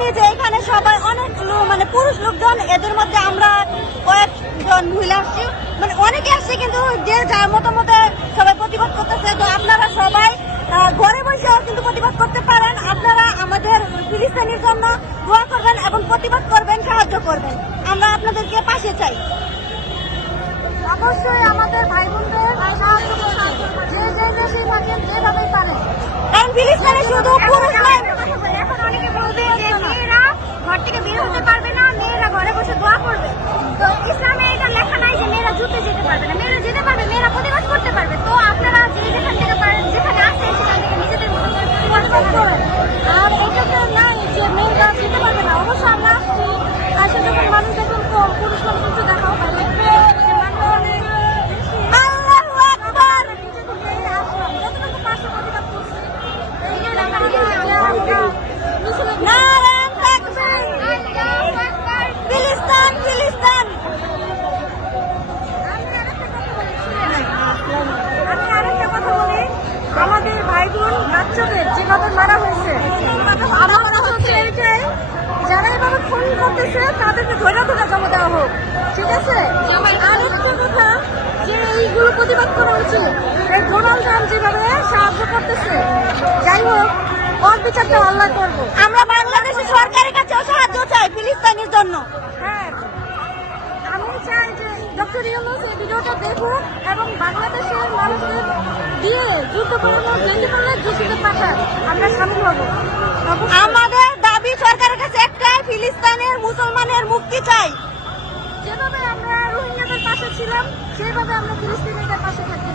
জানি যে এখানে সবাই অনেক মানে পুরুষ লোকজন, এদের মধ্যে আমরা কয়েকজন মহিলা আসছি। মানে অনেকে আসছে কিন্তু যে যার মতামতে সবাই প্রতিবাদ করতেছে। তো আপনারা সবাই ঘরে বসেও কিন্তু প্রতিবাদ করতে পারেন। আপনারা আমাদের ফিলিস্তিনির জন্য দোয়া করবেন এবং প্রতিবাদ করবেন, সাহায্য করবেন। আমরা আপনাদেরকে পাশে চাই। অবশ্যই যেভাবে মারা হয়েছে। আমার হচ্ছে এইটাই যারা এভাবে ফোন করতেছে তাদেরকে ধৈর্য ধরে জমা দেওয়া হোক। ঠিক আছে? আরেকটা কথা যে এইগুলো প্রতিবাদ করা উচিত। এই ডোনাল্ড ট্রাম্প যেভাবে সাহায্য করতেছে যাই হোক ওর বিচারটা আল্লাহ করব। আমরা বাংলাদেশের সরকারের কাছেও সাহায্য চাই ফিলিস্তিনের জন্য। হ্যাঁ আমি চাই যে ডক্টর ইউনুস এই ভিডিওটা দেখুক এবং বাংলাদেশের মানুষদের দিয়ে যুদ্ধ করানো যেতে পারলে যুদ্ধে পাঠাক আমরা সামিল হব অবশ্যই। আমাদের দাবি সরকারের কাছে একটাই ফিলিস্তিনের মুসলমানের মুক্তি চাই। যেভাবে আমরা রোহিঙ্গাদের পাশে ছিলাম সেইভাবে আমরা ফিলিস্তিনিদের পাশে থাকতে